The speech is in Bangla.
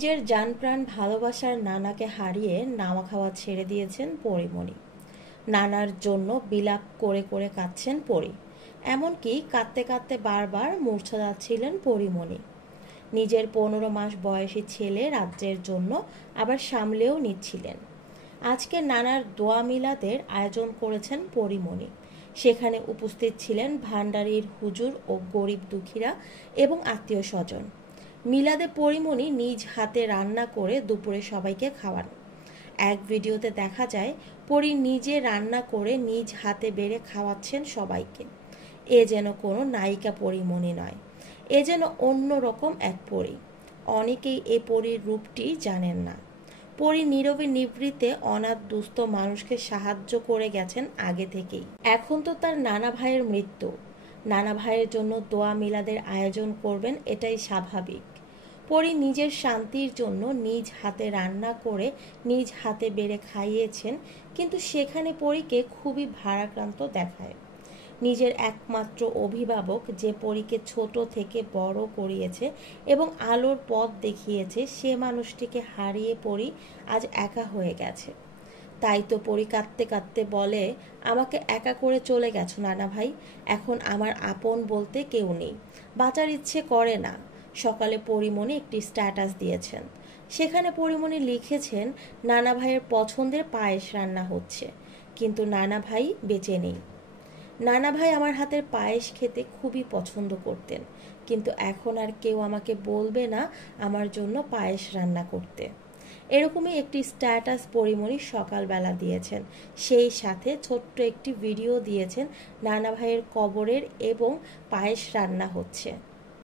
নিজের জানপ্রাণ ভালোবাসার নানাকে হারিয়ে নাওয়া খাওয়া ছেড়ে দিয়েছেন পরীমণি। নানার জন্য বিলাপ করে করে কাঁদছেন পরী। এমনকি কাঁদতে কাঁদতে বারবার মূর্ছা যাচ্ছিলেন পরীমণি। নিজের 15 মাস বয়সী ছেলে রাজ্যের জন্য আবার সামলেও নিচ্ছিলেন। আজকে নানার দোয়া মিলাদের আয়োজন করেছেন পরীমণি। সেখানে উপস্থিত ছিলেন ভান্ডারীর হুজুর ও গরিব দুঃখীরা এবং আত্মীয় স্বজন। মিলাদে পরীমণি নিজ হাতে রান্না করে দুপুরে সবাইকে খাওয়ান। এক ভিডিওতে দেখা যায় পরী নিজে রান্না করে নিজ হাতে বেড়ে খাওয়াচ্ছেন সবাইকে। এ যেন কোনো নায়িকা পরীমণি নয়, এ যেন অন্যরকম এক পরী। অনেকেই এ পরীর রূপটি জানেন না। পরী নীরবে নিভৃতে অনাথ দুস্থ মানুষকে সাহায্য করে গেছেন আগে থেকেই। এখন তো তার নানা ভাইয়ের মৃত্যু, নানা ভাইয়ের জন্য দোয়া মিলাদের আয়োজন করবেন, এটাই স্বাভাবিক। পরী নিজের শান্তির জন্য নিজ হাতে রান্না করে নিজ হাতে বেড়ে খাইয়েছেন, কিন্তু সেখানে পরীকে খুবই ভারাক্রান্ত দেখায়। নিজের একমাত্র অভিভাবক যে পরীকে ছোট থেকে বড় করিয়েছে এবং আলোর পথ দেখিয়েছে, সে মানুষটিকে হারিয়ে পরী আজ একা হয়ে গেছে। তাই তো পরী কাঁদতে কাঁদতে বলে, আমাকে একা করে চলে গেছো নানা ভাই, এখন আমার আপন বলতে কেউ নেই, বাঁচার ইচ্ছে করে না। সকালে পরীমণি একটি স্ট্যাটাস দিয়েছেন। সেখানে পরীমণি লিখেছেন, নানা ভাইয়ের পছন্দের পায়েস রান্না হচ্ছে, কিন্তু নানা ভাই বেঁচে নেই। নানা ভাই আমার হাতের পায়েস খেতে খুবই পছন্দ করতেন, কিন্তু এখন আর কেউ আমাকে বলবে না আমার জন্য পায়েস রান্না করতে। এরকমই একটি স্ট্যাটাস পরীমণি সকালবেলা দিয়েছেন। সেই সাথে ছোট্ট একটি ভিডিও দিয়েছেন নানা ভাইয়ের কবরের এবং পায়েস রান্না হচ্ছে।